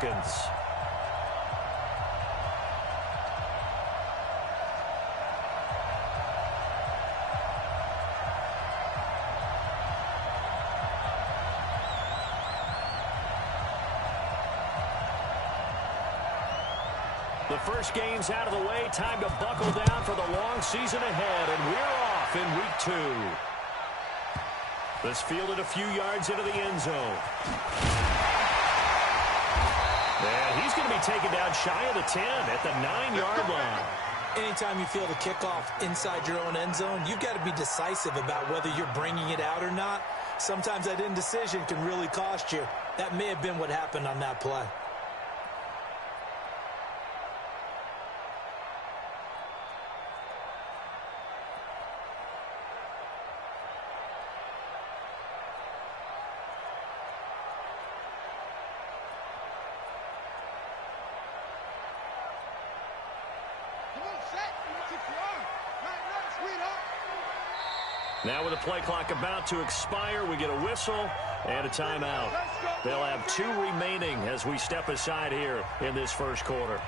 Falcons. The first game's out of the way. Time to buckle down for the long season ahead, and we're off in week 2. This fielded a few yards into the end zone. And he's going to be taken down shy of the 10 at the 9-yard line. Anytime you feel the kickoff inside your own end zone, you've got to be decisive about whether you're bringing it out or not. Sometimes that indecision can really cost you. That may have been what happened on that play. Now with the play clock about to expire, we get a whistle and a timeout. They'll have 2 remaining as we step aside here in this first quarter.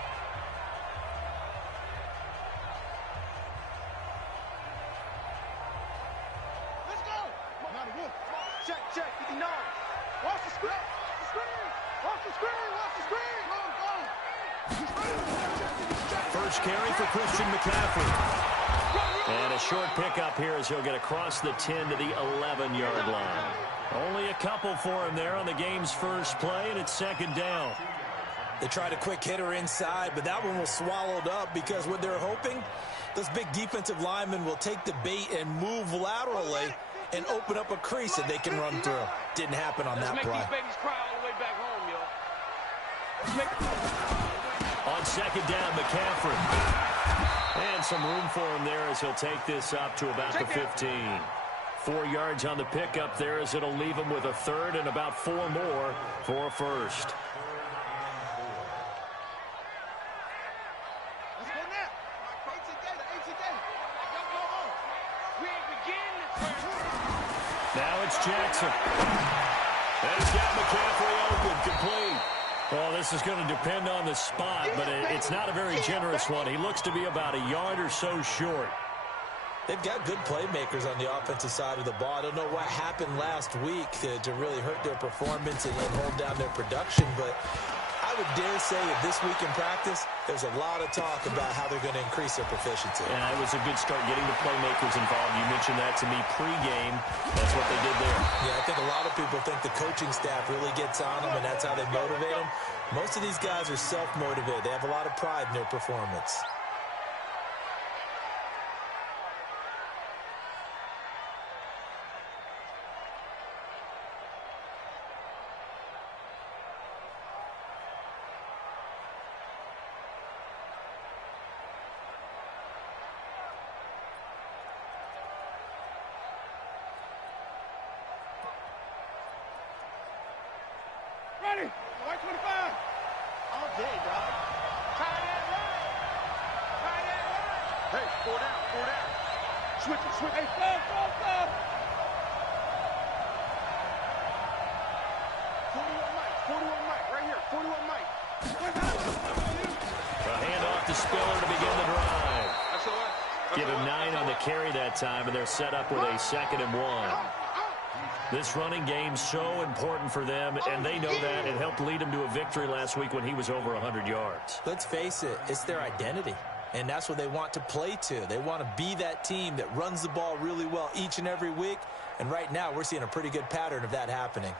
Let's go. Check, check, 59. Watch the screen. Watch the screen. Watch the screen. First carry for Christian McCaffrey. And a short pickup here as he'll get across the 10 to the 11-yard line. Only a couple for him there on the game's first play, and it's second down. They tried a quick hitter inside, but that one was swallowed up because what they're hoping, those big defensive linemen will take the bait and move laterally and open up a crease that they can run through. Didn't happen on that play. Let's make these babies cry all the way back home, yo. On second down, McCaffrey. And some room for him there as he'll take this up to about the 15. 4 yards on the pickup there as it'll leave him with a third and about 4 more for a first. Let's go now. Now it's Jackson. And he's got McCaffrey open, complete. Well, this is going to depend on the spot, but it's not a very generous one. He looks to be about a yard or so short. They've got good playmakers on the offensive side of the ball. I don't know what happened last week to really hurt their performance and hold down their production, but I would dare say that this week in practice, there's a lot of talk about how they're going to increase their proficiency. Yeah, it was a good start getting the playmakers involved. You mentioned that to me pregame. That's what they did there. Yeah, I think a lot of people think the coaching staff really gets on them, and that's how they motivate them. Most of these guys are self-motivated. They have a lot of pride in their performance. Ready. White 25. All day, dog. Tight end right. Tight end right. Hey, 4 down, 4 down. Switch it, switch. Hey, stop. 41 Mike, right here. 41 Mike. A handoff to Spiller to begin the drive. Give him 9 on the carry that time, and they're set up with a 2nd and 1. This running game's so important for them, and they know that. It helped lead him to a victory last week when he was over 100 yards. Let's face it, it's their identity, and that's what they want to play to. They want to be that team that runs the ball really well each and every week, and right now we're seeing a pretty good pattern of that happening.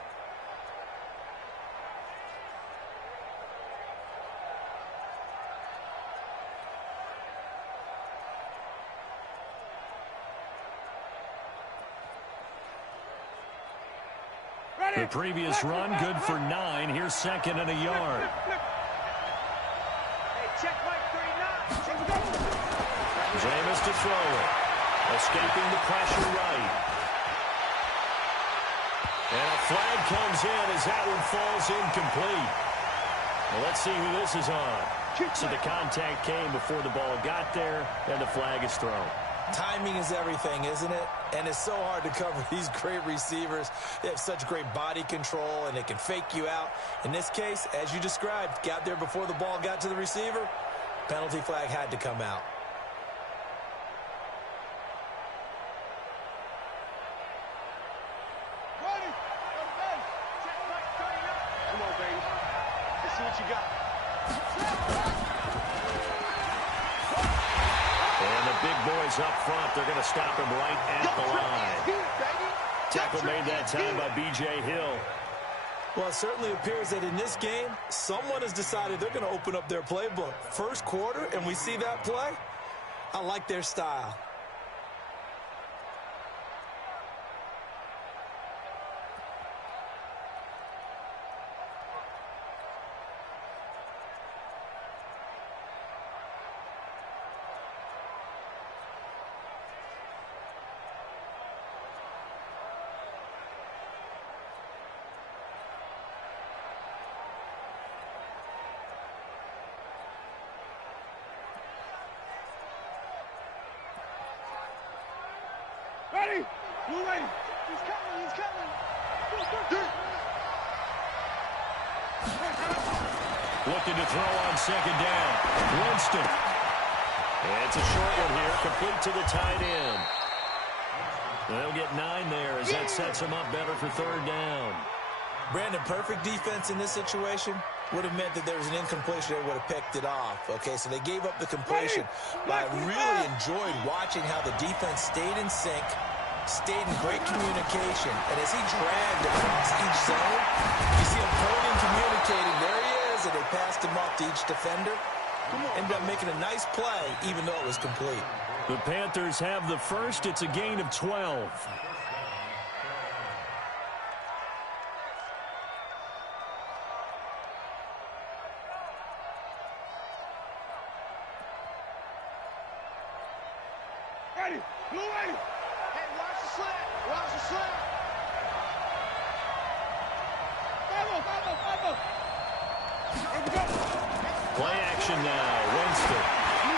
The previous run, good for 9. Here's 2nd and a yard. Jameis to throw it. Escaping the pressure right. And a flag comes in as that one falls incomplete. Well, let's see who this is on. So the contact came before the ball got there, and the flag is thrown. Timing is everything, isn't it? And it's so hard to cover these great receivers. They have such great body control, and they can fake you out. In this case, as you described, got there before the ball got to the receiver. Penalty flag had to come out. Come on, baby. Let's see what you got. And the big boys up front, they're going to stop him right at the line. Tackle made that time by B.J. Hill. Well, it certainly appears that in this game, someone has decided they're going to open up their playbook. First quarter, and we see that play. I like their style. Ready? Blue ready. He's coming. He's coming. Looking to throw on second down. Winston. And it's a short one here, complete to the tight end. They'll get 9 there as that sets them up better for third down. Brandon, perfect defense in this situation would have meant that there was an incompletion that would have picked it off. Okay, so they gave up the completion. But I really enjoyed watching how the defense stayed in sync, stayed in great communication. And as he dragged across each zone, you see him pulling and communicating. There he is, and they passed him off to each defender. Ended up making a nice play, even though it was complete. The Panthers have the first. It's a gain of 12. Ready. Blue ready. Hey, watch the slant. Watch the slant. Five. Here we go. Play action now. Winston.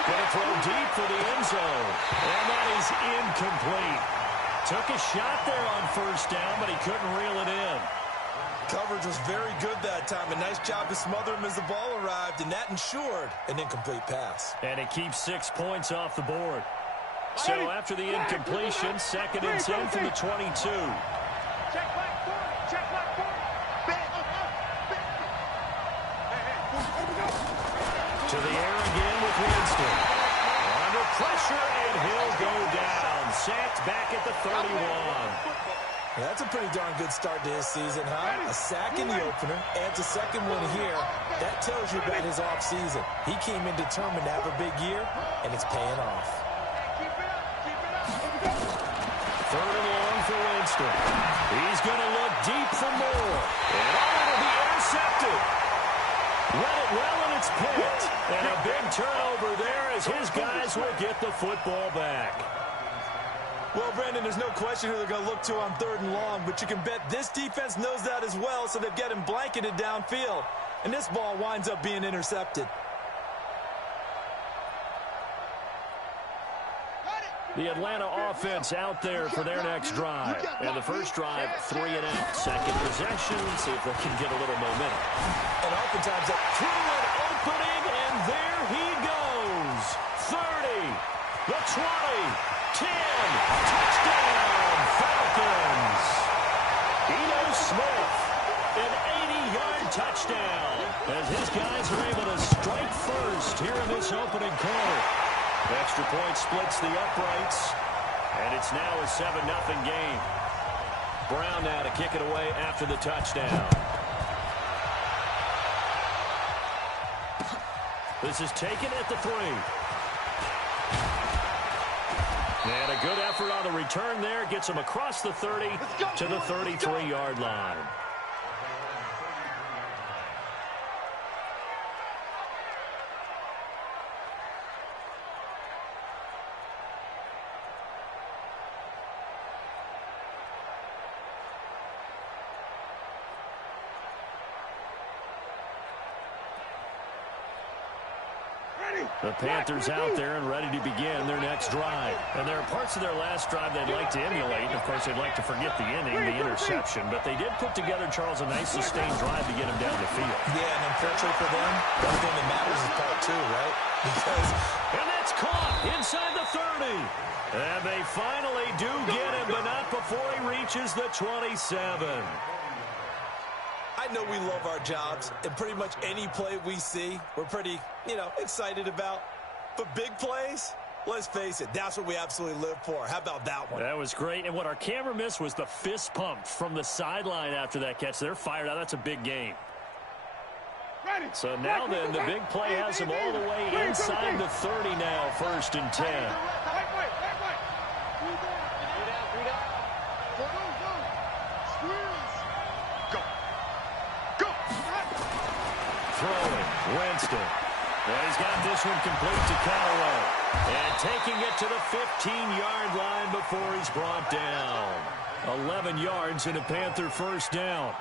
Going to throw deep for the end zone. And that is incomplete. Took a shot there on first down, but he couldn't reel it in. Coverage was very good that time. A nice job to smother him as the ball arrived, and that ensured an incomplete pass. And it keeps 6 points off the board. So after the incompletion, 2nd and 10 from the 22. Check back 40. Check back 40. Back. To the air again with Winston. Under pressure, and he'll go down. Sacked back at the 31. Yeah, that's a pretty darn good start to his season, huh? A sack in the opener, adds a second one here. That tells you about his offseason. He came in determined to have a big year, and it's paying off. Third and long for Winston. He's going to look deep for more. And it'll be intercepted. Read it well, and it's picked. And a big turnover there as his guys will get the football back. Well, Brandon, there's no question who they're going to look to on 3rd and long, but you can bet this defense knows that as well, so they've got him blanketed downfield. And this ball winds up being intercepted. The Atlanta offense out there for their next drive. And the first drive, 3 and out. Second possession, see if they can get a little momentum. And oftentimes that Through an opening, and there he goes. 30, the 20, 10, touchdown, Falcons. Eno Smith, an 80-yard touchdown, as his guys are able to strike first here in this opening quarter. Extra point splits the uprights, and it's now a 7-0 game. Brown now to kick it away after the touchdown. This is taken at the 3. And a good effort on the return there. Gets him across the 30 to the 33-yard line. The Panthers out there and ready to begin their next drive. And there are parts of their last drive they'd like to emulate. And, of course, they'd like to forget the inning, the interception. But they did put together, Charles, a nice sustained drive to get him down the field. Yeah, and unfortunately for them, the only thing that matters is part two, right? And that's caught inside the 30. And they finally do get him, but not before he reaches the 27. I know we love our jobs, and pretty much any play we see, we're pretty, excited about. But big plays, let's face it, that's what we absolutely live for. How about that one? That was great. And what our camera missed was the fist pump from the sideline after that catch. They're fired out. That's a big game. So now then, the big play has him all the way inside the 30 now, 1st and 10. Throwing, Winston. And he's got this one complete to Callaway. And taking it to the 15-yard line before he's brought down. 11 yards and a Panther first down.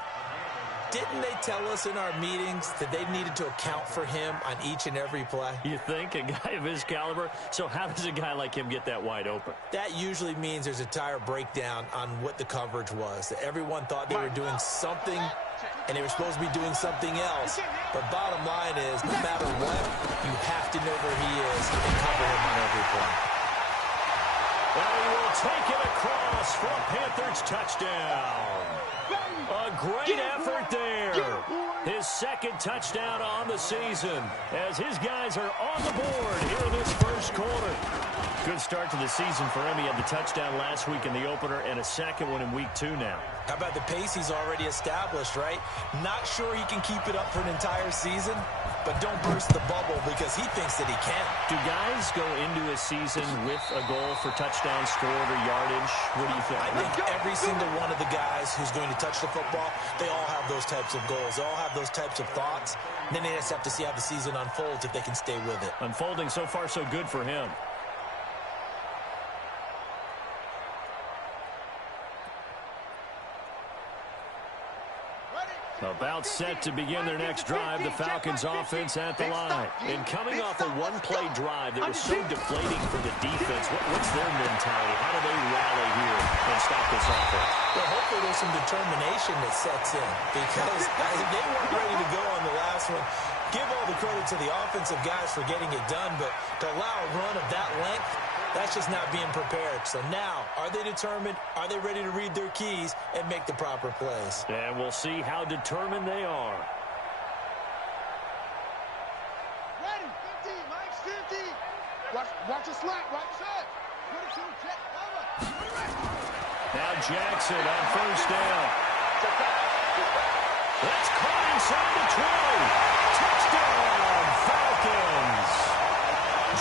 Didn't they tell us in our meetings that they needed to account for him on each and every play? You think? A guy of his caliber? So how does a guy like him get that wide open? That usually means there's a entire breakdown on what the coverage was. That everyone thought they were doing something, and they were supposed to be doing something else. But bottom line is, no matter what, you have to know where he is and cover him on every play. And he will take it across for a Panthers touchdown. A great effort there. His second touchdown on the season as his guys are on the board here in this first quarter. Good start to the season for him. He had the touchdown last week in the opener and a second one in week 2 now. How about the pace he's already established, right? Not sure he can keep it up for an entire season, but don't burst the bubble because he thinks that he can. Do guys go into a season with a goal for touchdown scored or yardage? What do you think? I think every single one of the guys who's going to touch the football, they all have those types of goals. They all have those types of thoughts. And then they just have to see how the season unfolds if they can stay with it. Unfolding so far so good for him. About set to begin their next drive, the Falcons offense at the line. And coming off a one-play drive that was so deflating for the defense, what's their mentality? How do they rally here and stop this offense? Well, hopefully there's some determination that sets in because they weren't ready to go on the last one. Give all the credit to the offensive guys for getting it done, but to allow a run of that length, that's just not being prepared. So now, are they determined? Are they ready to read their keys and make the proper plays? And we'll see how determined they are. Ready, 50, Mike's 50. Watch the slot, right side. 22, check, over. Now Jackson on first down. That's caught inside the 20. Touchdown, Falcons.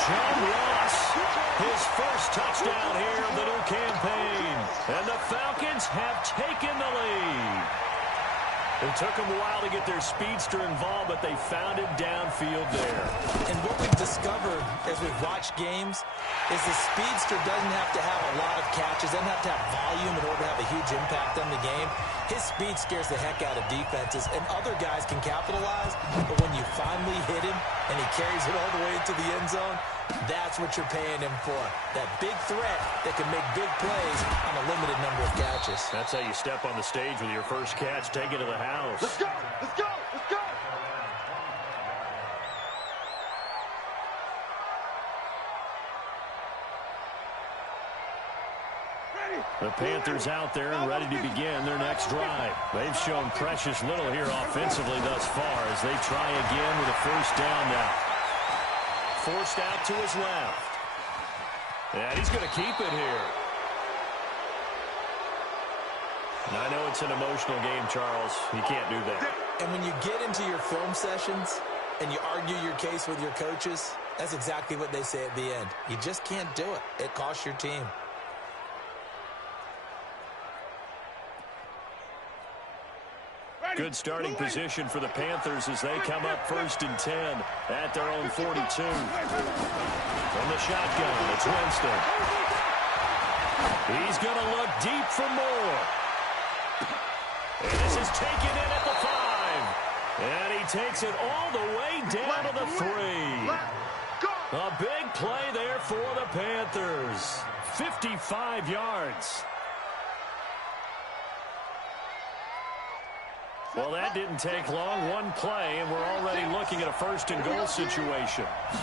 John Ross, his first touchdown here of the new campaign. And the Falcons have taken the lead. It took them a while to get their speedster involved, but they found it downfield there. And what we've discovered as we've watched games is the speedster doesn't have to have a lot of catches, doesn't have to have volume in order to have a huge impact on the game. His speed scares the heck out of defenses, and other guys can capitalize, but when you finally hit him and he carries it all the way into the end zone, that's what you're paying him for. That big threat that can make big plays on a limited number of catches. That's how you step on the stage with your first catch, take it to the house. Let's go, let's go, let's go. The Panthers out there and ready to begin their next drive. They've shown precious little here offensively thus far as they try again with a first down now. Forced out to his left. And he's going to keep it here. And I know it's an emotional game, Charles. You can't do that. And when you get into your film sessions and you argue your case with your coaches, that's exactly what they say at the end. You just can't do it. It costs your team. Good starting position for the Panthers as they come up 1st and 10 at their own 42. From the shotgun, it's Winston. He's going to look deep for more. And this is taken in at the 5. And he takes it all the way down to the 3. A big play there for the Panthers. 55 yards. Well, that didn't take long. One play, and we're already looking at a first-and-goal situation. I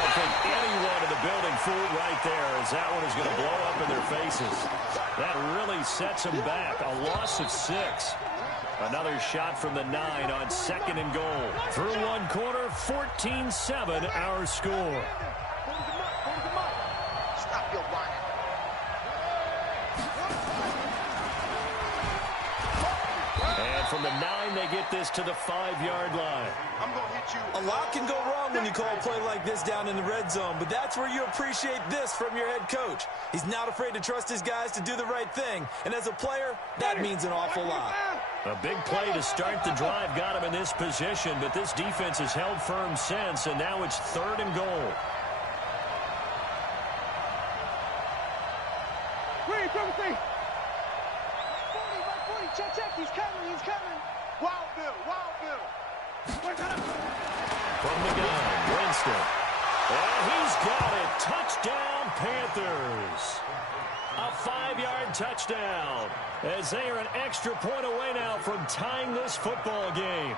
don't think anyone in the building fooled right there, as that one is going to blow up in their faces. That really sets them back. A loss of 6. Another shot from the 9 on second and goal. Through one quarter, 14-7 our score. Stop your whining. And from the 9, they get this to the 5-yard line. I'm going to hit you. A lot can go wrong when you call a play like this down in the red zone, but that's where you appreciate this from your head coach. He's not afraid to trust his guys to do the right thing, and as a player, that means an awful lot. A big play to start the drive got him in this position, but this defense has held firm since, and now it's 3rd and goal. Wait, 40, check, he's coming. Wild Bill. From the gun, Winston. And he's got it. Touchdown, Panthers. A 5-yard touchdown, as they are an extra point away now from tying this football game.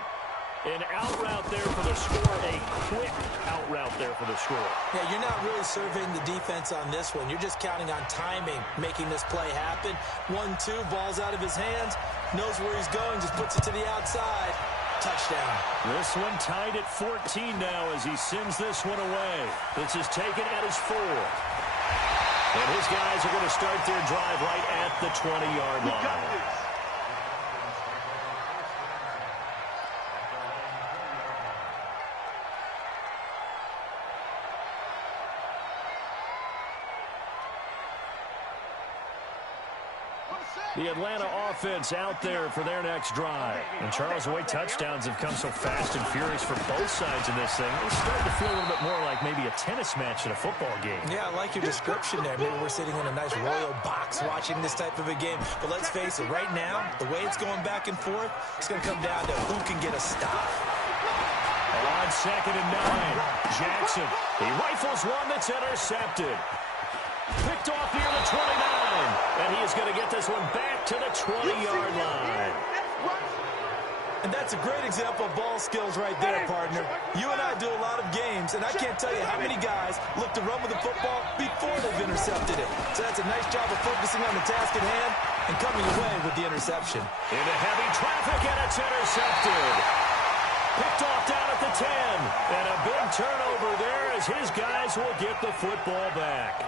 An out route there for the score, a quick out route there for the score. Yeah, you're not really surveying the defense on this one. You're just counting on timing, making this play happen. 1-2, ball's out of his hands, knows where he's going, just puts it to the outside. Touchdown. This one tied at 14 now as he sends this one away. This is taken at his 4. And his guys are going to start their drive right at the 20-yard line. The Atlanta offense out there for their next drive. And Charles, the way touchdowns have come so fast and furious for both sides in this thing, it's starting to feel a little bit more like maybe a tennis match in a football game. Yeah, I like your description there. Maybe we're sitting in a nice royal box watching this type of a game. But let's face it, right now, the way it's going back and forth, it's going to come down to who can get a stop. On second and 9, Jackson. He rifles one that's intercepted. Picked off near the 29, and he is going to get this one back to the 20-yard line. And that's a great example of ball skills right there, partner. You and I do a lot of games, and I can't tell you how many guys look to run with the football before they've intercepted it. So that's a nice job of focusing on the task at hand and coming away with the interception. Into heavy traffic, and it's intercepted. Picked off down at the 10, and a big turnover there as his guys will get the football back.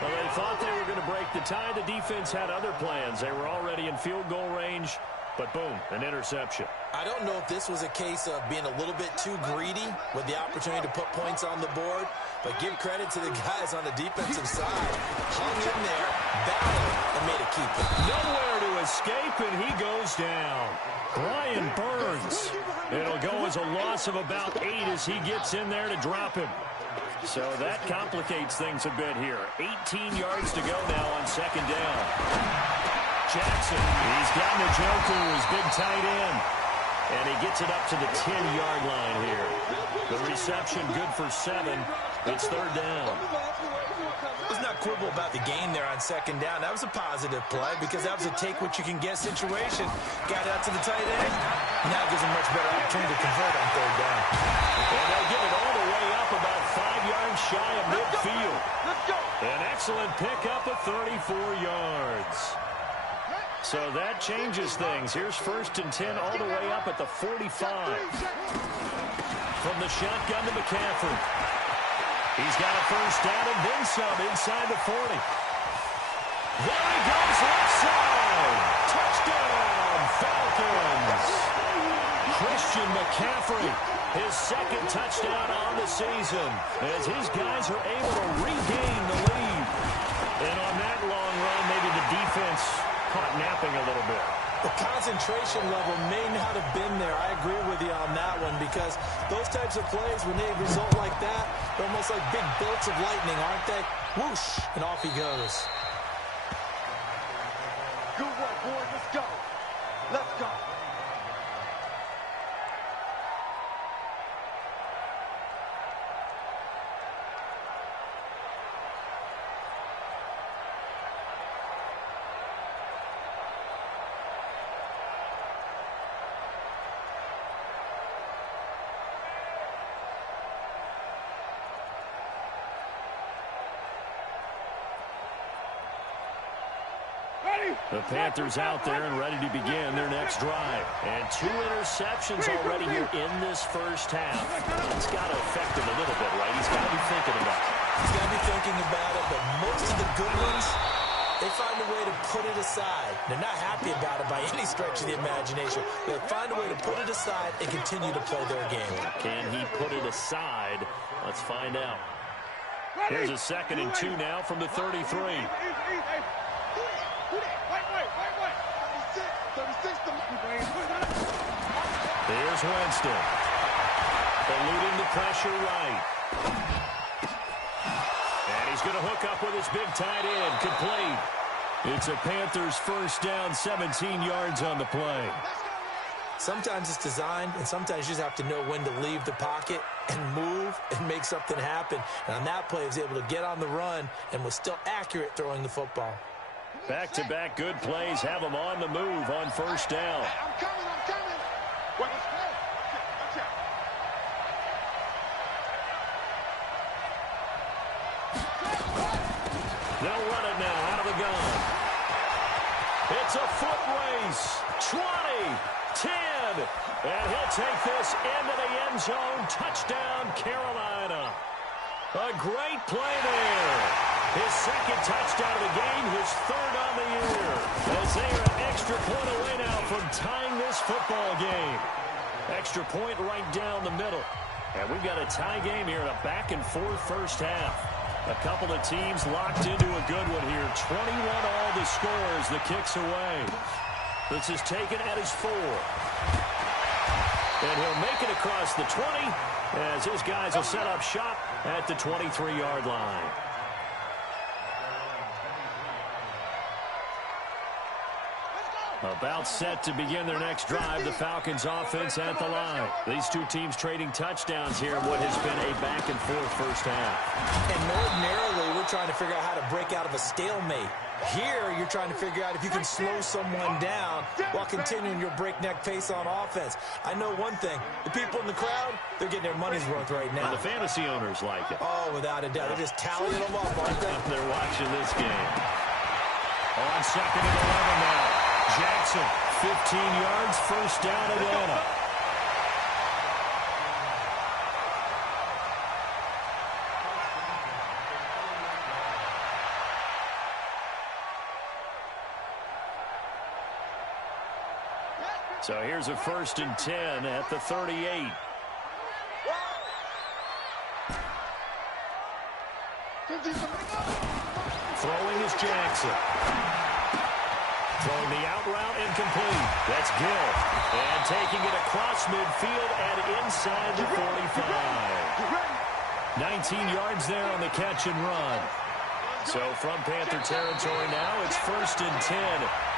Well, they thought they were going to break the tie. The defense had other plans. They were already in field goal range, but boom, an interception. I don't know if this was a case of being a little bit too greedy with the opportunity to put points on the board, but give credit to the guys on the defensive side. Hung in there, battled, and made a keep. Nowhere to escape, and he goes down. Brian Burns. It'll go as a loss of about 8 as he gets in there to drop him. So that complicates things a bit here. 18 yards to go now on second down. Jackson, he's got Njoku's big tight end. And he gets it up to the 10-yard line here. The reception good for 7. It's third down. Let's not quibble about the gain there on second down. That was a positive play because that was a take-what-you-can-get situation. Got out to the tight end. Now gives him much better opportunity to convert on third down. And they'll get it all the way up about 5 yards shy of midfield. An excellent pickup of 34 yards. So that changes things. Here's first and 10 all the way up at the 45. From the shotgun to McCaffrey. He's got a first down and then some inside the 40. There he goes left side. Touchdown, Falcons. Christian McCaffrey, his second touchdown on the season as his guys are able to regain the lead. And on that long run, maybe the defense caught napping a little bit. The concentration level may not have been there. I agree with you on that one because those types of plays, when they result like that, they're almost like big bolts of lightning, aren't they? Whoosh, and off he goes. Good work, boys. Let's go. Let's go. The Panthers out there and ready to begin their next drive. And 2 interceptions already here in this first half. It's got to affect him a little bit, right? He's got to be thinking about it. He's got to be thinking about it, but most of the good ones, they find a way to put it aside. They're not happy about it by any stretch of the imagination. They find a way to put it aside and continue to play their game. Can he put it aside? Let's find out. Here's a 2nd and 2 now from the 33. Here's Winston. Eluding the pressure right. And he's going to hook up with his big tight end. Complete. It's a Panthers first down, 17 yards on the play. Sometimes it's designed, and sometimes you just have to know when to leave the pocket and move and make something happen. And on that play, he was able to get on the run and was still accurate throwing the football. Back-to-back good plays have him on the move on first down. I'm coming. Wait, let's go. Watch out. They'll run it now out of the gun. It's a foot race. 20, 10, and he'll take this into the end zone. Touchdown, Carolina. A great play there. His 2nd touchdown of the game, his 3rd on the year. As they are an extra point away now from tying this football game. Extra point right down the middle. And we've got a tie game here in a back-and-forth first half. A couple of teams locked into a good one here. 21 all the scores, the kicks away. This is taken at his 4. And he'll make it across the 20 as his guys will set up shop at the 23-yard line. About set to begin their next drive, the Falcons offense at the line. These 2 teams trading touchdowns here in what has been a back-and-forth first half. And ordinarily, we're trying to figure out how to break out of a stalemate. Here, you're trying to figure out if you can slow someone down while continuing your breakneck pace on offense. I know one thing. The people in the crowd, they're getting their money's worth right now. And the fantasy owners like it. Oh, without a doubt. They're just tallying them up, aren't they? They're watching this game. On 2nd and 11 now. Jackson, 15 yards, first down, Atlanta. So here's a 1st and 10 at the 38. Throwing is Jackson. Throwing the out route incomplete. That's Gill. And taking it across midfield and inside the 45. 19 yards there on the catch and run. So from Panther territory now, it's 1st and 10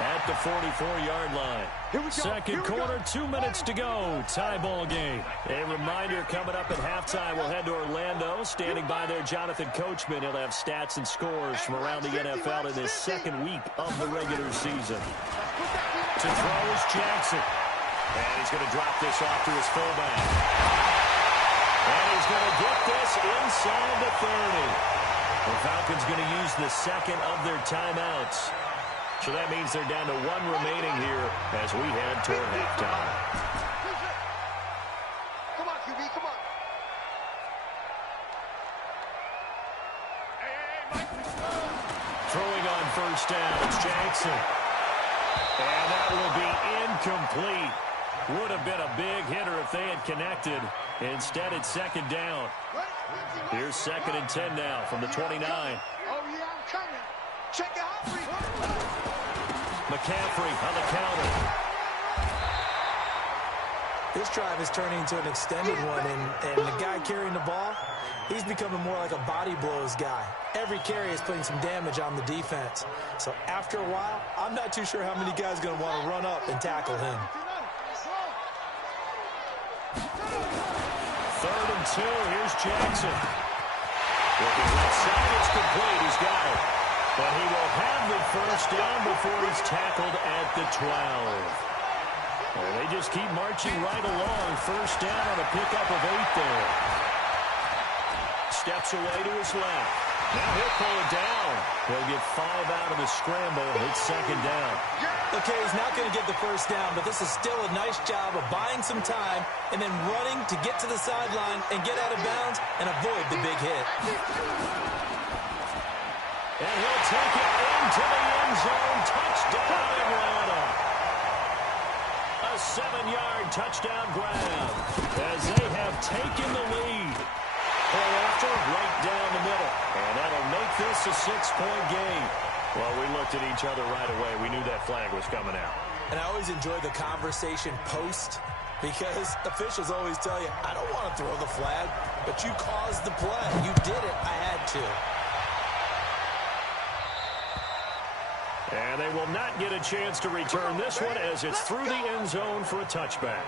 at the 44-yard line. 2nd quarter, 2 minutes to go. Tie ball game. A reminder coming up at halftime, we'll head to Orlando. Standing by there, Jonathan Coachman. He'll have stats and scores from around the NFL in his 2nd week of the regular season. To throw is Jackson. And he's going to drop this off to his fullback. And he's going to get this inside the 30. The Falcons going to use the 2nd of their timeouts. So that means they're down to 1 remaining here as we head toward halftime. Come on, QB, come on. Throwing on first down, it's Jackson. And that will be incomplete. Would have been a big hitter if they had connected. Instead, it's 2nd down. Here's 2nd and 10 now from the 29. Oh, yeah, I'm coming. Check it out. McCaffrey on the counter. This drive is turning into an extended one, and the guy carrying the ball, he's becoming more like a body blows guy. Every carry is putting some damage on the defense. So after a while, I'm not too sure how many guys are going to want to run up and tackle him. 3rd and 2, here's Jackson. Looking left side, it's complete, he's got it. But he will have the first down before he's tackled at the 12. And they just keep marching right along. First down on a pickup of 8 there. Steps away to his left. Now he'll pull it down. He'll get 5 out of the scramble. It's second down. Okay, he's not going to get the first down, but this is still a nice job of buying some time and then running to get to the sideline and get out of bounds and avoid the big hit. And he'll take it into the end zone. Touchdown, Atlanta. A 7-yard touchdown grab as they have taken the lead. Pull after, right down the middle. And that'll make this a 6-point game. Well, we looked at each other right away. We knew that flag was coming out. And I always enjoy the conversation post because officials always tell you, I don't want to throw the flag, but you caused the play. You did it. I had to. And they will not get a chance to return this one as it's through the end zone for a touchback.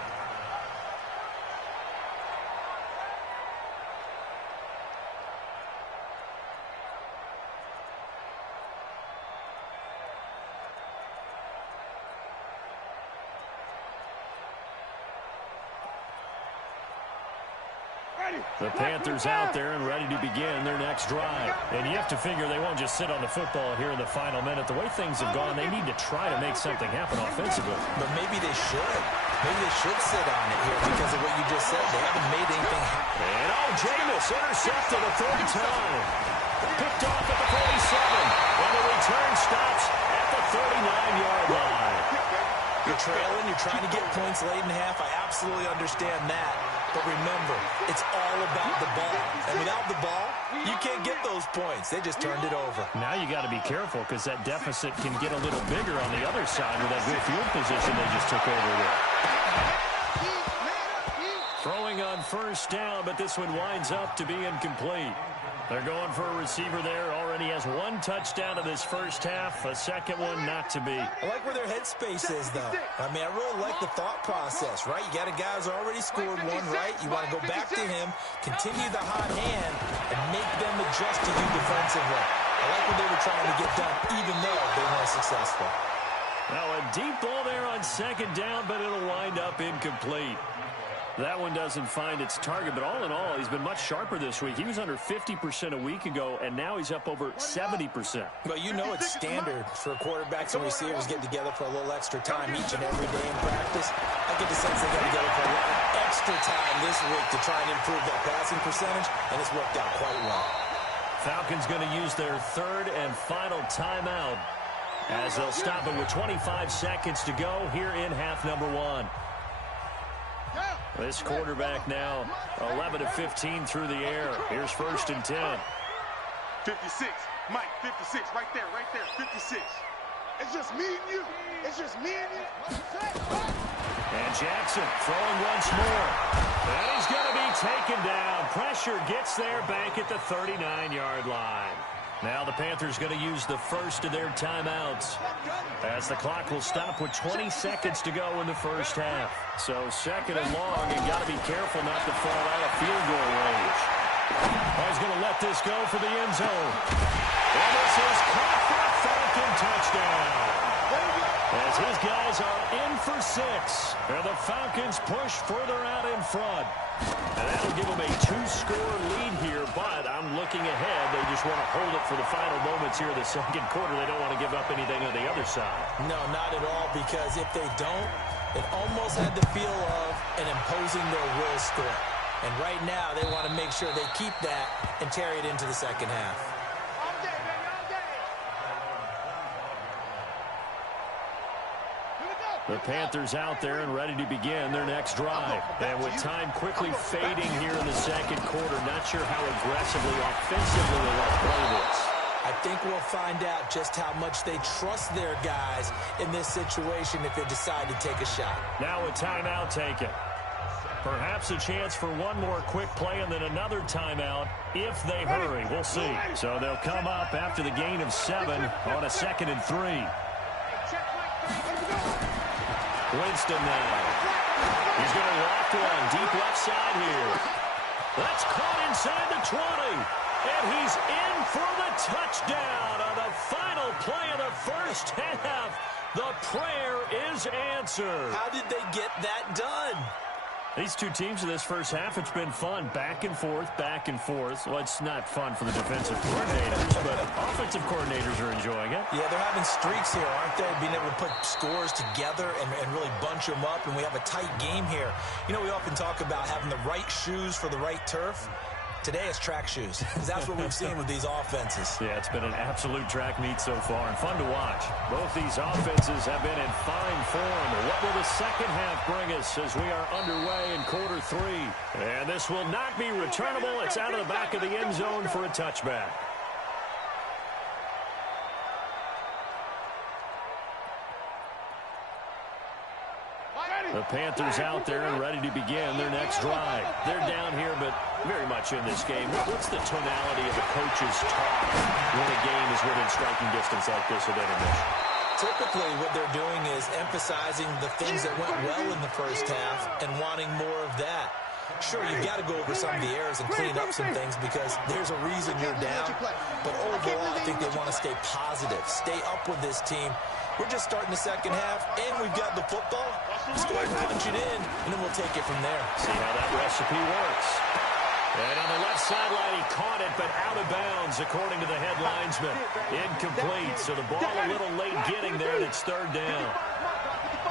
The Panthers out there and ready to begin their next drive. And you have to figure they won't just sit on the football here in the final minute. The way things have gone, they need to try to make something happen offensively. But maybe they should. Maybe they should sit on it here because of what you just said. They haven't made anything happen. And Jameis intercepted a third time. Picked off at the 47. And the return stops at the 39-yard line. You're trailing. You're trying to get points late in half. I absolutely understand that. But remember, it's all about the ball. And without the ball, you can't get those points. They just turned it over. Now you got to be careful because that deficit can get a little bigger on the other side with that good field position they just took over with. Throwing on first down, but this one winds up to be incomplete. They're going for a receiver there. Already has 1 touchdown in this first half. A second one not to be. I like where their headspace is, though. I mean, I really like the thought process, right? You got a guy who's already scored one, right? You want to go back to him, continue the hot hand, and make them adjust to you defensively. I like what they were trying to get done, even though they weren't successful. Now a deep ball there on second down, but it'll wind up incomplete. That one doesn't find its target, but all in all, he's been much sharper this week. He was under 50% a week ago, and now he's up over 70%. Well, you know it's standard for quarterbacks and receivers getting together for a little extra time each and every day in practice. I get the sense they got together for a lot of extra time this week to try and improve that passing percentage, and it's worked out quite well. Falcons going to use their third and final timeout as they'll stop it with 25 seconds to go here in half number 1. This quarterback now 11 of 15 through the air. Here's first and 10. 56. Mike, 56. Right there, 56. It's just me and you. It's just me and you. And Jackson throwing once more. And he's going to be taken down. Pressure gets there back at the 39-yard line. Now the Panthers going to use the first of their timeouts as the clock will stop with 20 seconds to go in the first half. So second and long, you got to be careful not to fall out of field goal range. He's going to let this go for the end zone. And this is caught for a Falcon touchdown. As his guys are in for 6. And the Falcons push further out in front. And that'll give them a 2-score lead here, but I'm looking ahead. They just want to hold it for the final moments here of the second quarter. They don't want to give up anything on the other side. No, not at all, because if they don't, it almost had the feel of an imposing their will score. And right now, they want to make sure they keep that and carry it into the second half. The Panthers out there and ready to begin their next drive. And with time quickly fading here in the second quarter, not sure how aggressively, offensively they want to play this. I think we'll find out just how much they trust their guys in this situation if they decide to take a shot. Now a timeout taken. Perhaps a chance for one more quick play and then another timeout if they hurry. We'll see. So they'll come up after the gain of 7 on a 2nd and 3. Winston now. He's going to loft one deep left side here. That's caught inside the 20. And he's in for the touchdown on the final play of the first half. The prayer is answered. How did they get that done? These two teams in this first half, it's been fun. Back and forth, back and forth. Well, it's not fun for the defensive coordinators, but offensive coordinators are enjoying it. Yeah, they're having streaks here, aren't they? Being able to put scores together and really bunch them up, and we have a tight game here. You know, we often talk about having the right shoes for the right turf. Today it's track shoes. That's what we've seen with these offenses. Yeah, it's been an absolute track meet so far and fun to watch. Both these offenses have been in fine form. What will the second half bring us as we are underway in quarter 3? And this will not be returnable. It's out of the back of the end zone for a touchback. The Panthers out there and ready to begin their next drive. They're down here, but very much in this game. What's the tonality of a coach's talk when a game is within striking distance like this at intermission? Typically, what they're doing is emphasizing the things that went well in the first half and wanting more of that. Sure, you've got to go over some of the errors and clean up some things because there's a reason you're down. But overall, I think they want to stay positive, stay up with this team. We're just starting the second half, and we've got the football. Let's go ahead and punch it in, and then we'll take it from there. See how that recipe works. And on the left sideline, he caught it, but out of bounds, according to the head linesman. Incomplete, so the ball a little late getting there, and it's third down.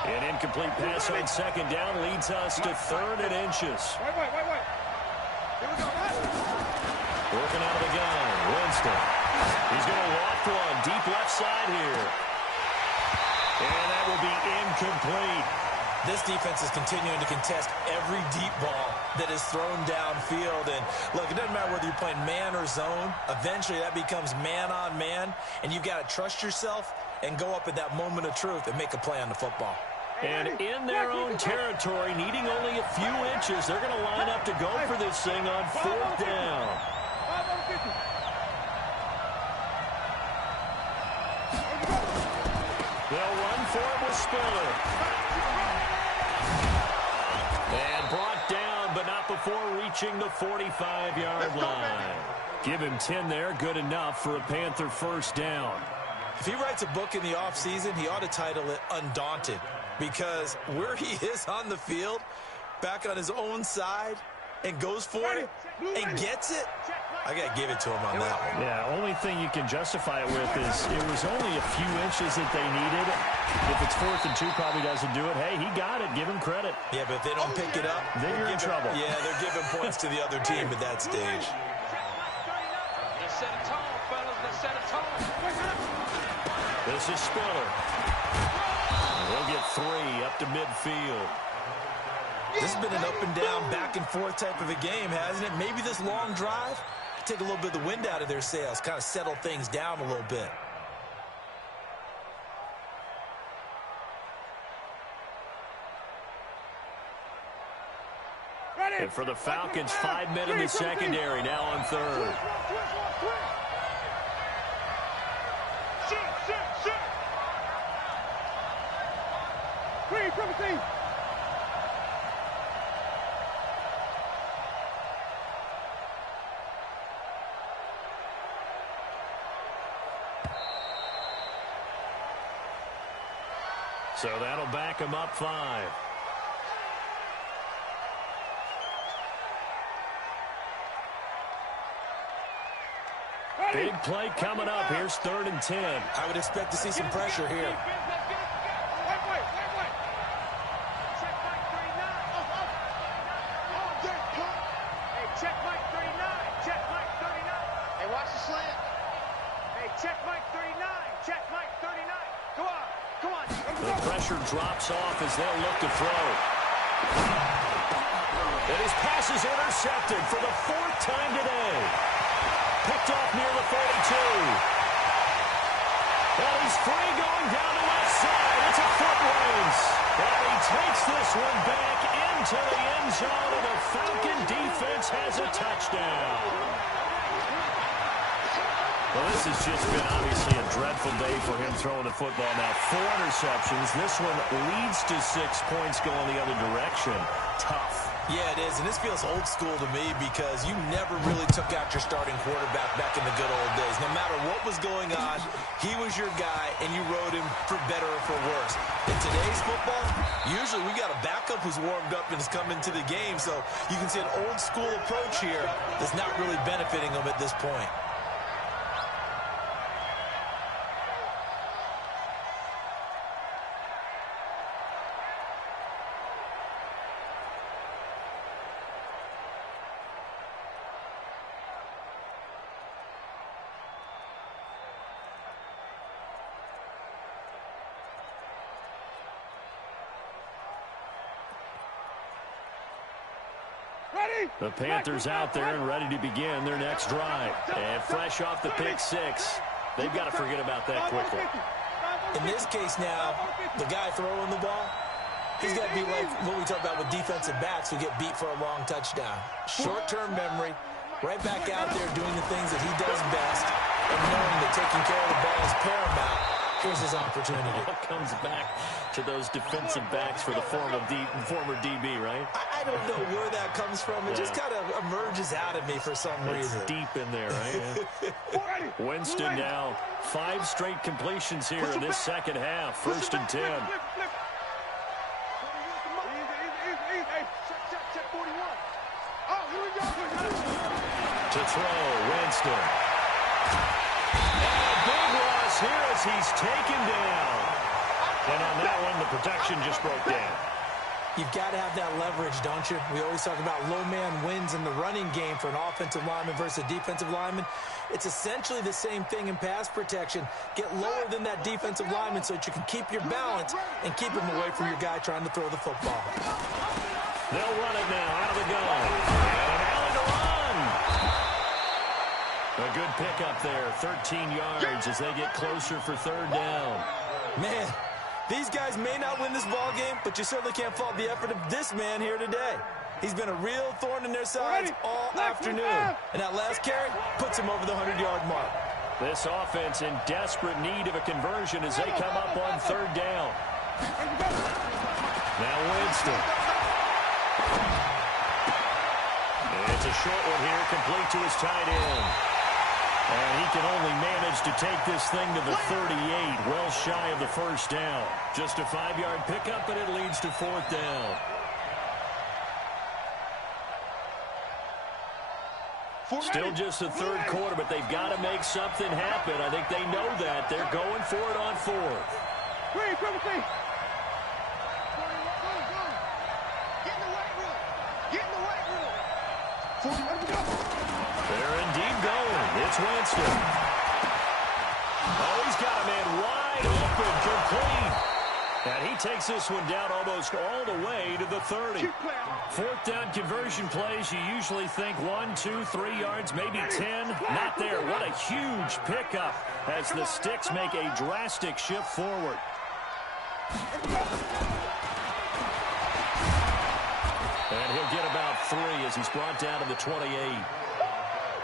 An incomplete pass on second down leads us to 3rd and inches. Working out of the gun, Winston. He's going to loft one, deep left side here. And that will be incomplete. This defense is continuing to contest every deep ball that is thrown downfield. And, look, it doesn't matter whether you're playing man or zone. Eventually, that becomes man-on-man, and you've got to trust yourself and go up at that moment of truth and make a play on the football. And in their own territory, needing only a few inches, they're going to line up to go for this thing on 4th down. They'll run for it with Spiller. And brought down, but not before reaching the 45-yard line. Give him 10 there, good enough for a Panther first down. If he writes a book in the offseason, he ought to title it Undaunted, because where he is on the field, back on his own side, and goes for it and gets it, I got to give it to him on that one. Yeah, only thing you can justify it with is it was only a few inches that they needed. If it's 4th and 2, probably doesn't do it. Hey, he got it. Give him credit. Yeah, but if they don't pick it up, then you're in trouble. Yeah, they're giving points to the other team at that stage. Let's set a tone, fellas. Let's set a tone. This is Spiller. They'll get 3 up to midfield. This has been an up-and-down, back-and-forth type of a game, hasn't it? Maybe this long drive take a little bit of the wind out of their sails, kind of settle things down a little bit. And for the Falcons, 5 men in the secondary, now on 3rd. So that'll back him up 5. Big play coming up. Here's 3rd and 10. I would expect to see some pressure here. Check Mike 39. Check Mike 39. Hey, watch the slant. Hey, check Mike 39. Check Mike 39. Come on. Come on. The pressure drops off as they'll look to throw. And his pass is intercepted for the 4th time today. Picked off near the 42. And he's free going down the left side. It's a foot race. And he takes this one back into the end zone, and the Falcon defense has a touchdown. Well, this has just been obviously a dreadful day for him throwing the football. Now, 4 interceptions. This one leads to 6 points going the other direction. Tough. Yeah, it is, and this feels old school to me because you never really took out your starting quarterback back in the good old days. No matter what was going on, he was your guy, and you rode him for better or for worse. In today's football, usually we got a backup who's warmed up and has come into the game, so you can see an old school approach here that's not really benefiting him at this point. The Panthers out there and ready to begin their next drive. And fresh off the pick six, they've got to forget about that quickly. In this case now, the guy throwing the ball, he's got to be like what we talk about with defensive backs who get beat for a long touchdown. Short-term memory, right back out there doing the things that he does best, and knowing that taking care of the ball is paramount. Here's his opportunity. It comes back to those defensive backs for the former DB, right? I don't know where that comes from. It just kind of emerges out of me for some reason. It's deep in there, right? Yeah. Winston now 5 straight completions here in this second half. 1st and 10. To throw, Winston. Here as he's taken down. And on that one, the protection just broke down. You've got to have that leverage, don't you? We always talk about low man wins in the running game for an offensive lineman versus a defensive lineman. It's essentially the same thing in pass protection. Get lower than that defensive lineman so that you can keep your balance and keep him away from your guy trying to throw the football. They'll run it now out of the gun. And Allen to run. A good pickup there, 13 yards as they get closer for 3rd down. Man, these guys may not win this ball game, but you certainly can't fault the effort of this man here today. He's been a real thorn in their sides all afternoon. And that last carry puts him over the 100-yard mark. This offense in desperate need of a conversion as they come up on 3rd down. Now Winston. It's a short one here, complete to his tight end. And he can only manage to take this thing to the 38, well shy of the 1st down. Just a 5-yard pickup, and it leads to 4th down. Still just the 3rd quarter, but they've got to make something happen. I think they know that. They're going for it on 4th. They're indeed going. It's Winston. Oh, he's got a man wide open, complete. And he takes this one down almost all the way to the 30. 4th down conversion plays, you usually think 1, 2, 3 yards, maybe 10. Not there. What a huge pickup as the Sticks make a drastic shift forward. And he'll get about 3 as he's brought down to the 28.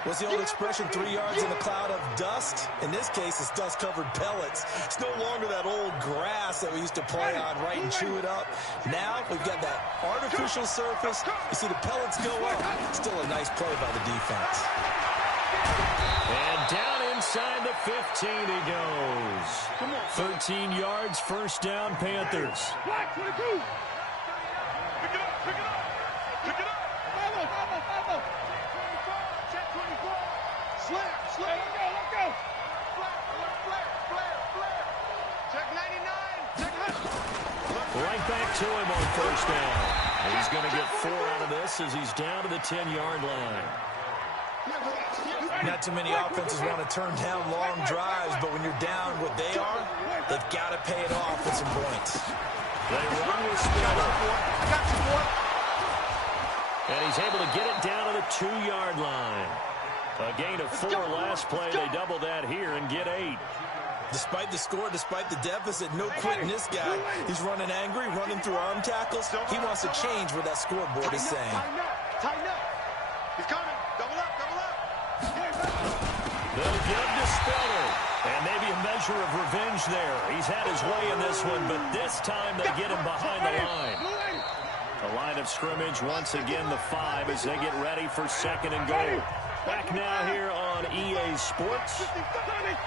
What's the old expression, 3 yards in a cloud of dust? In this case, it's dust-covered pellets. It's no longer that old grass that we used to play on, right, and chew it up. Now we've got that artificial surface. You see the pellets go up. Still a nice play by the defense. And down inside the 15 he goes. 13 yards, 1st down, Panthers. Right back to him on 1st down. He's going to get 4 out of this as he's down to the 10-yard line. Not too many offenses want to turn down long drives, but when you're down what they are, they've got to pay it off with some points. They run with Spiller. And he's able to get it down to the 2-yard line. A gain of 4 last play. They double that here and get 8. Despite the score, despite the deficit, no quitting this guy. He's running angry, running through arm tackles. He wants to change what that scoreboard is saying. Tighten up. He's coming. Double up, double up. They'll give to Spiller. And maybe a measure of revenge there. He's had his way in this one, but this time they get him behind the line. The line of scrimmage, once again, the 5 as they get ready for 2nd and goal. Back now here on EA Sports.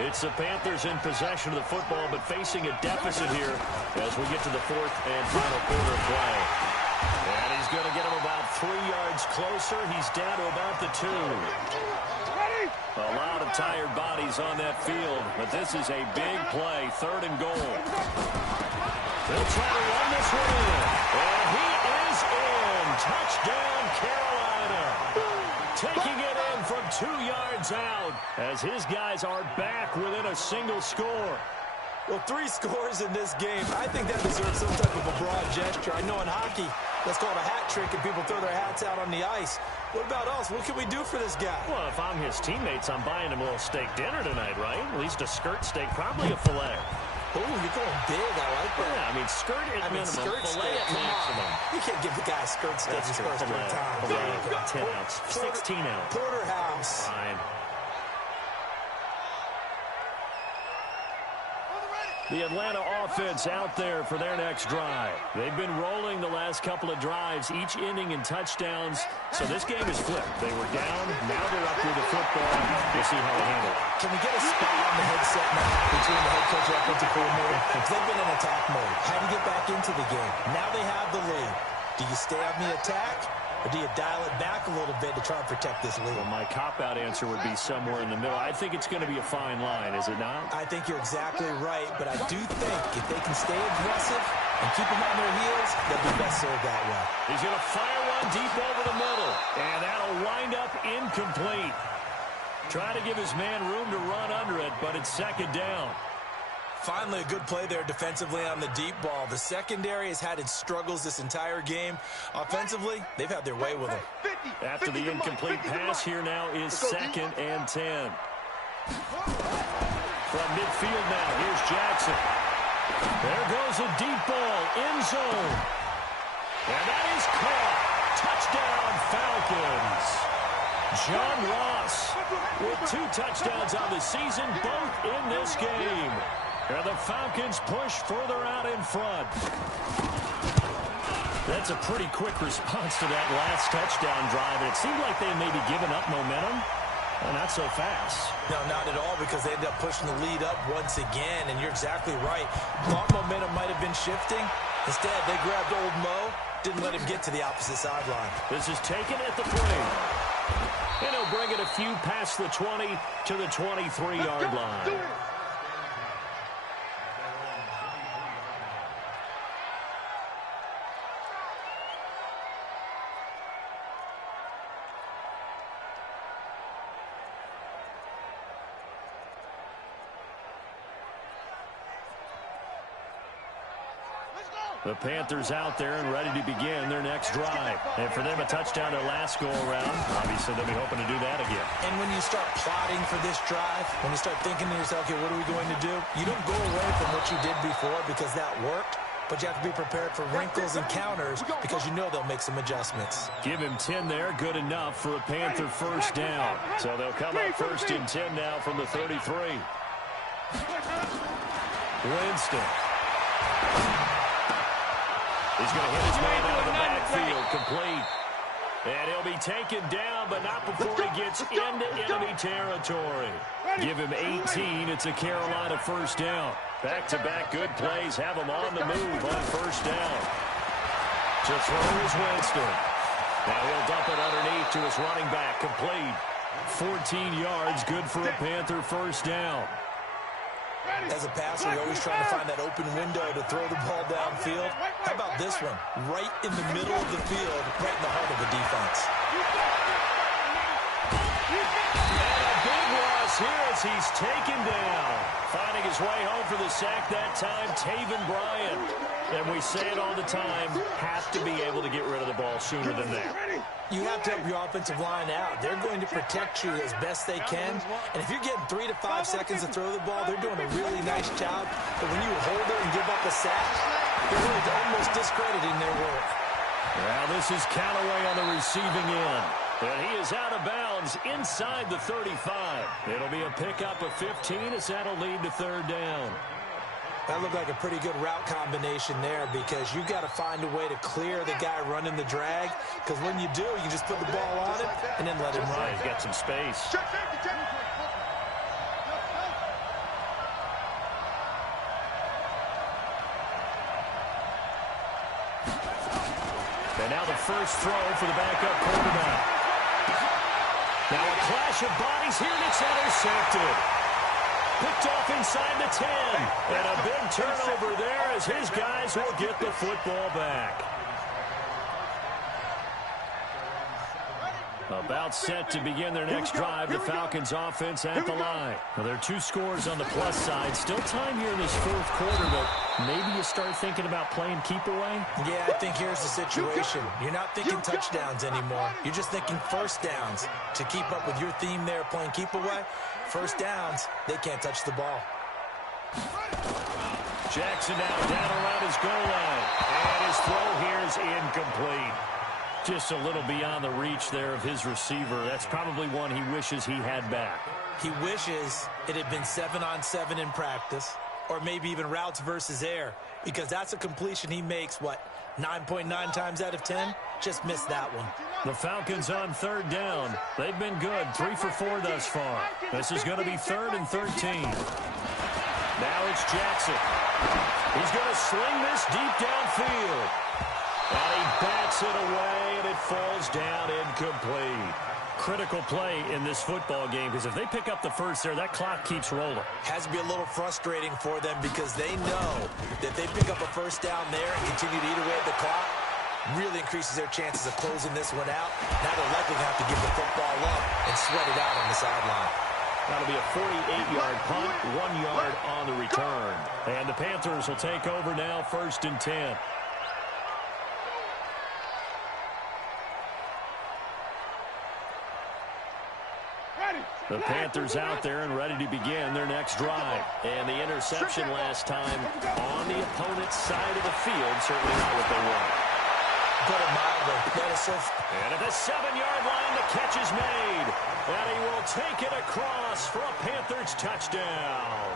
It's the Panthers in possession of the football, but facing a deficit here as we get to the 4th and final quarter of play. And he's going to get him about 3 yards closer. He's down to about the 2. A lot of tired bodies on that field, but this is a big play, 3rd and goal. They'll try to run this one in, and he is in. Touchdown, Carolina. Taking it in from 2 yards out as his guys are back within a single score. Well, 3 scores in this game. I think that deserves some type of a broad gesture. I know in hockey, that's called a hat trick, and people throw their hats out on the ice. What about us? What can we do for this guy? Well, if I'm his teammates, I'm buying him a little steak dinner tonight, right? At least a skirt steak, probably a filet. Oh, you're going big. I like that. Yeah, I mean, skirt at minimum, skirt filet at maximum. You can't give the guy a skirt steak his first 3 times. Filet, 10 ounce, 16 ounce. Porterhouse. Fine. The Atlanta offense out there for their next drive. They've been rolling the last couple of drives, each inning in touchdowns. So this game is flipped. They were down. Now they're up with the football. We'll see how they handle it. Can we get a spot on the headset now between the head coach and offensive coordinator? Because they've been in attack mode. How do you get back into the game? Now they have the lead. Do you stay on the attack? Or do you dial it back a little bit to try and protect this lead? Well, my cop-out answer would be somewhere in the middle. I think it's going to be a fine line, is it not? I think you're exactly right, but I do think if they can stay aggressive and keep them on their heels, they'll be best served that way. He's going to fire one deep over the middle, and that'll wind up incomplete. Try to give his man room to run under it, but it's 2nd down. Finally, a good play there defensively on the deep ball. The secondary has had its struggles this entire game. Offensively, they've had their way with him. After the incomplete pass, here now is 2nd and 10. From midfield now, here's Jackson. There goes a deep ball, end zone. And that is caught. Touchdown, Falcons. John Ross with 2 touchdowns on the season, both in this game. And the Falcons push further out in front. That's a pretty quick response to that last touchdown drive. And it seemed like they may be giving up momentum. Well, not so fast. No, not at all, because they ended up pushing the lead up once again. And you're exactly right. Thought momentum might have been shifting. Instead, they grabbed old Mo, didn't let him get to the opposite sideline. This is taken at the 3. And he'll bring it a few past the 20 to the 23-yard line. The Panthers out there and ready to begin their next drive. And for them, a touchdown their last go-around. Obviously, they'll be hoping to do that again. And when you start plotting for this drive, when you start thinking to yourself, okay, what are we going to do? You don't go away from what you did before because that worked, but you have to be prepared for wrinkles and counters because you know they'll make some adjustments. Give him 10 there, good enough for a Panther first down. So they'll come up 1st and 10 now from the 33. Winston. He's going to hit his man out of the backfield, complete. And he'll be taken down, but not before he gets into enemy territory. Give him 18. It's a Carolina first down. Back-to-back good plays have him on the move on first down. To throw is Winston. Now he'll dump it underneath to his running back, complete. 14 yards, good for a Panther first down. As a passer, you're always trying to find that open window to throw the ball downfield. How about this one? Right in the middle of the field, right in the heart of the defense. And a big loss here as he's taken down. Finding his way home for the sack that time, Taven Bryan. And we say it all the time, have to be able to get rid of the ball sooner than that. You have to help your offensive line out. They're going to protect you as best they can. And if you're getting 3 to 5 seconds to throw the ball, they're doing a really nice job. But when you hold it and give up a sack, you're really almost discrediting their work. Well, this is Callaway on the receiving end. And he is out of bounds inside the 35. It'll be a pickup of 15 as that'll lead to 3rd down. That looked like a pretty good route combination there because you've got to find a way to clear the guy running the drag, because when you do, you can just put the ball on him and then let him run. He's got some space. And now the first throw for the backup quarterback. Now a clash of bodies here, and it's intercepted. Picked off inside the 10. And a big turnover there as his guys will get the football back. About set to begin their next drive, the Falcons offense at the line. Well, there are 2 scores on the plus side. Still time here in this fourth quarter, but maybe you start thinking about playing keep away? Yeah, I think here's the situation. You're not thinking touchdowns anymore. You're just thinking first downs. To keep up with your theme there, playing keep away, first downs, they can't touch the ball. Jackson now down around his goal line. And his throw here is incomplete. Just a little beyond the reach there of his receiver. That's probably one he wishes he had back. He wishes it had been 7-on-7 in practice, or maybe even routes versus air, because that's a completion he makes, what, 9.9 times out of 10? Just missed that one. The Falcons on third down. They've been good, 3 for 4 thus far. This is going to be 3rd and 13. Now it's Jackson. He's going to sling this deep downfield. And he bats it away, and it falls down incomplete. Critical play in this football game, because if they pick up the first there, that clock keeps rolling. Has to be a little frustrating for them because they know that they pick up a first down there and continue to eat away at the clock, really increases their chances of closing this one out. Now they're likely to have to give the football up and sweat it out on the sideline. That'll be a 48-yard punt, 1 yard on the return. And the Panthers will take over now, 1st and 10. The Panthers out there and ready to begin their next drive. And the interception last time on the opponent's side of the field, certainly not what they want. Put it mildly. And at the 7-yard line, the catch is made. And he will take it across for a Panthers touchdown.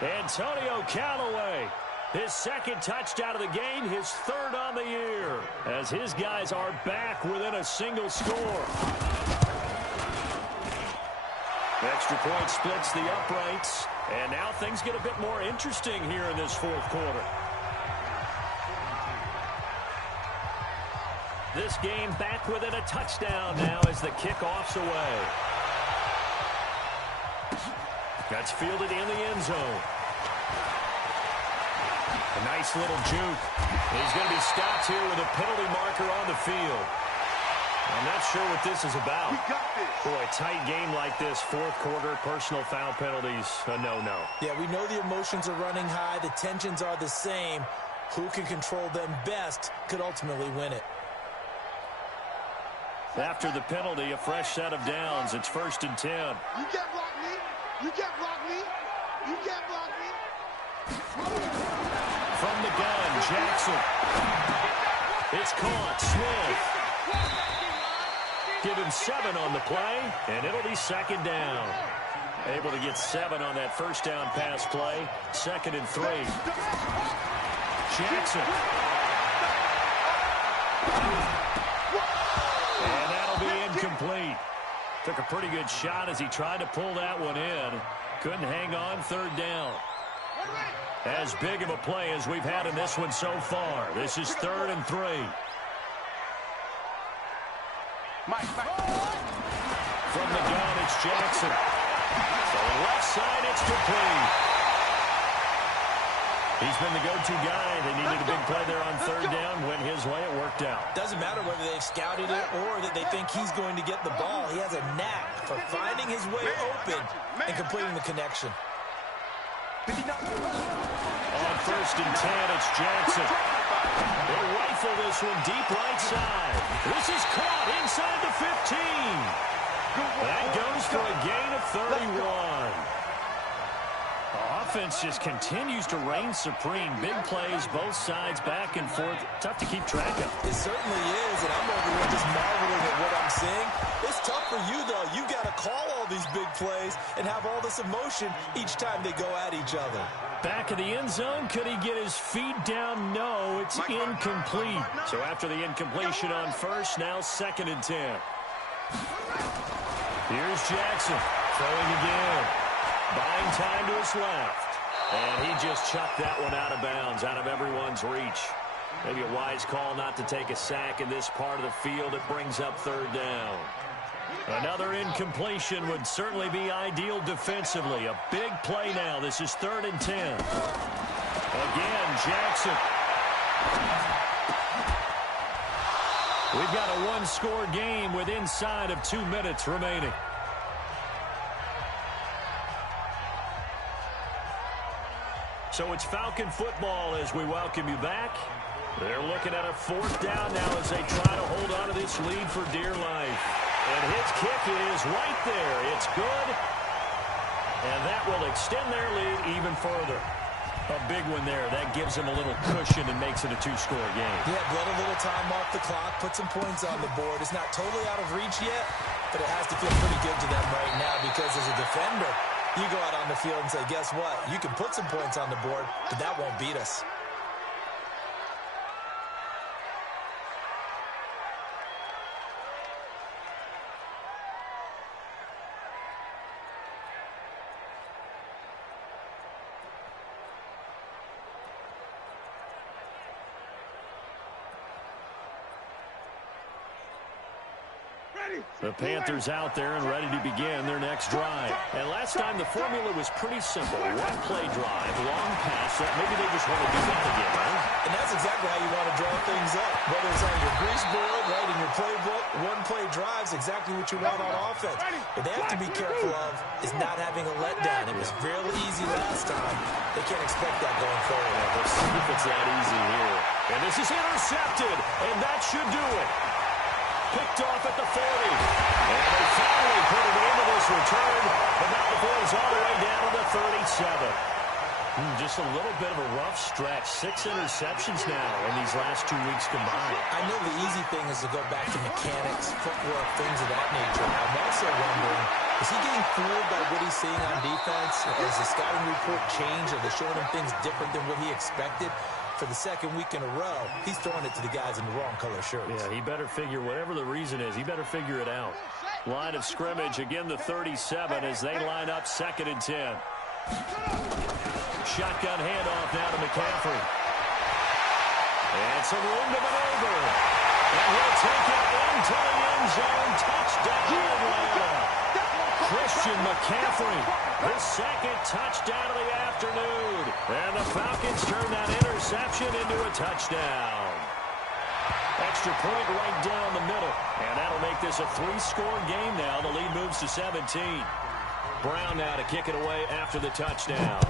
Antonio Callaway, his 2nd touchdown of the game, his 3rd on the year, as his guys are back within a single score. Extra point splits the uprights, and now things get a bit more interesting here in this 4th quarter. This game back within a touchdown now as the kickoff's away. That's fielded in the end zone. A nice little juke. He's going to be stopped here with a penalty marker on the field. I'm not sure what this is about. Boy, a tight game like this, 4th quarter, personal foul penalties, a no-no. Yeah, we know the emotions are running high. The tensions are the same. Who can control them best could ultimately win it. After the penalty, a fresh set of downs. It's 1st and 10. You can't block me. You can't block me. You can't block me. From the gun, Jackson. It's caught. Smith. Give him 7 on the play, and it'll be 2nd down. Able to get 7 on that first down pass play. 2nd and 3. Jackson. And that'll be incomplete. Took a pretty good shot as he tried to pull that one in. Couldn't hang on, 3rd down. As big of a play as we've had in this one so far. This is 3rd and 3. From the gun, it's Jackson. So left side, it's complete. He's been the go-to guy. They needed a big play there on 3rd down. Went his way, it worked out. Doesn't matter whether they've scouted it or that they think he's going to get the ball. He has a knack for finding his way open and completing the connection. On 1st and 10, it's Jackson. They'll rifle this one deep right side. This is caught inside the 15. That goes for a gain of 31. The offense just continues to reign supreme. Big plays, both sides, back and forth. Tough to keep track of. It certainly is, and I'm over here just marveling at what I'm seeing. It's tough for you, though. You've got to call all these big plays and have all this emotion each time they go at each other. Back of the end zone, could he get his feet down? No, it's incomplete. So after the incompletion on first, now 2nd and 10. Here's Jackson throwing again. Buying time to his left. And he just chucked that one out of bounds, out of everyone's reach. Maybe a wise call not to take a sack in this part of the field. It brings up 3rd down. Another incompletion would certainly be ideal defensively. A big play now. This is 3rd and 10. Again, Jackson. We've got a one-score game with inside of 2 minutes remaining. So it's Falcon football as we welcome you back. They're looking at a 4th down now as they try to hold on to this lead for dear life. And his kick is right there. It's good. And that will extend their lead even further. A big one there. That gives them a little cushion and makes it a 2-score game. Yeah, let a little time off the clock, put some points on the board. It's not totally out of reach yet, but it has to feel pretty good to them right now because as a defender, you go out on the field and say, guess what? You can put some points on the board, but that won't beat us. The Panthers out there and ready to begin their next drive. And last time the formula was pretty simple. One play drive, long pass. Maybe they just want to do that again, right? And that's exactly how you want to draw things up. Whether it's on your grease board, right in your playbook, one play drive's exactly what you want on offense. But they have to be careful of is not having a letdown. It was fairly easy last time. They can't expect that going forward. We'll see if it's that easy here. And this is intercepted, and that should do it. Picked off at the 40. And they finally put it into this return, but not before it's all the way down to the 37. Just a little bit of a rough stretch. 6 interceptions now in these last 2 weeks combined. I know the easy thing is to go back to mechanics, footwork, things of that nature. I'm also wondering, is he getting fooled by what he's seeing on defense? Has the scouting report changed? Are they showing him things different than what he expected? For the 2nd week in a row, he's throwing it to the guys in the wrong color shirts. Yeah, he better figure, whatever the reason is, he better figure it out. Line of scrimmage, again the 37 as they line up 2nd and 10. Shotgun handoff now to McCaffrey. And some room to maneuver. And he'll take it into the end zone. Touchdown, Atlanta. Christian McCaffrey, his 2nd touchdown of the afternoon. And the Falcons turn that interception into a touchdown. Extra point right down the middle. And that'll make this a 3-score game now. The lead moves to 17. Brown now to kick it away after the touchdown.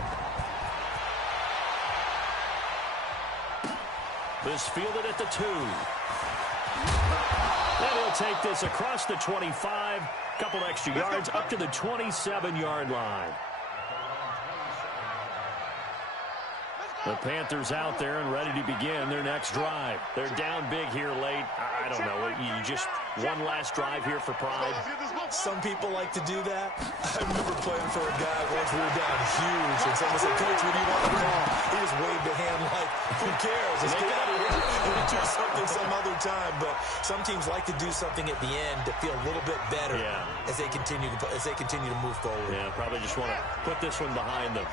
This fielded at the 2. And he'll take this across the 25. Couple extra yards up to the 27-yard line. The Panthers out there and ready to begin their next drive. They're down big here late. I don't know. You just one last drive here for pride. Some people like to do that. I remember playing for a guy once we were down huge, and someone said, Coach, what do you want to call? He just waved a hand like, who cares? Let's get out of here. We'll do something some other time. But some teams like to do something at the end to feel a little bit better as they continue to move forward. Yeah, probably just want to put this one behind them.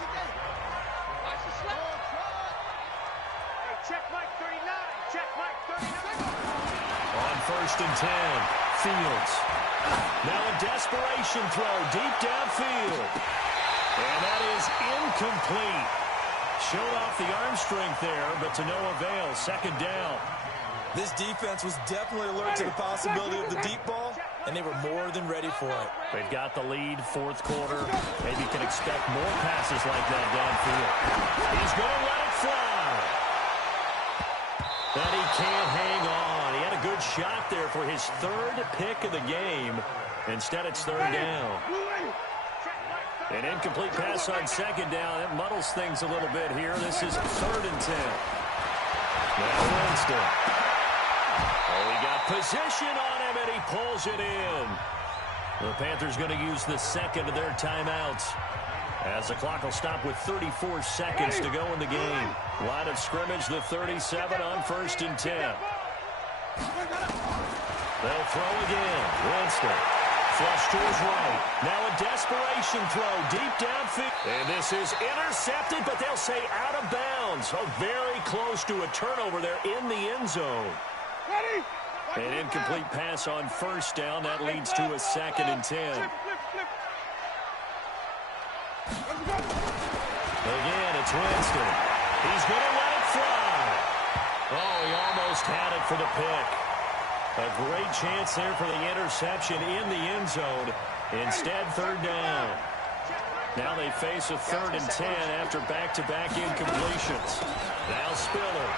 Check Mike 39. Check Mike 39. On 1st and 10, Fields. Now a desperation throw deep downfield. And that is incomplete. Showed off the arm strength there, but to no avail. 2nd down. This defense was definitely alert to the possibility of the deep ball, and they were more than ready for it. They've got the lead, 4th quarter. Maybe you can expect more passes like that downfield. He's going to let it fly. But he can't hang on. He had a good shot there for his 3rd pick of the game. Instead, it's 3rd down. An incomplete pass on 2nd down. That muddles things a little bit here. This is 3rd and 10. Now Winston. Oh, he got position on him, and he pulls it in. The Panthers going to use the second of their timeouts, as the clock will stop with 34 seconds to go in the game. Line of scrimmage, the 37 on 1st and 10. They'll throw again. Winston. Flush to his right. Now a desperation throw deep downfield. And this is intercepted, but they'll say out of bounds. Oh, very close to a turnover there in the end zone. An incomplete pass on 1st down. That leads to a 2nd and 10. Again, it's Winston. He's going to let it fly. Oh, he almost had it for the pick. A great chance there for the interception in the end zone. Instead, 3rd down. Now they face a 3rd and 10 after back-to-back incompletions. Now Spiller.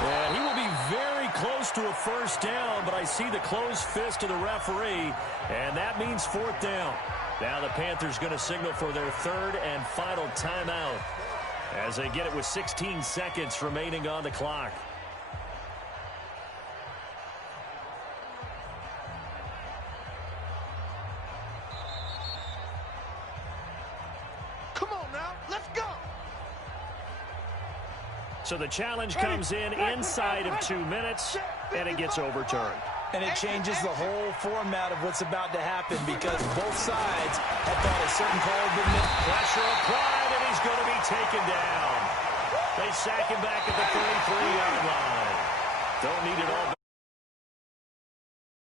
And he will be very close to a 1st down, but I see the closed fist of the referee, and that means 4th down. Now the Panthers going to signal for their 3rd and final timeout as they get it with 16 seconds remaining on the clock. So the challenge comes in inside of 2 minutes, and it gets overturned. And it changes the whole format of what's about to happen because both sides had thought a certain call had been made. Pressure applied, and he's going to be taken down. They sack him back at the 33-yard line. Don't need it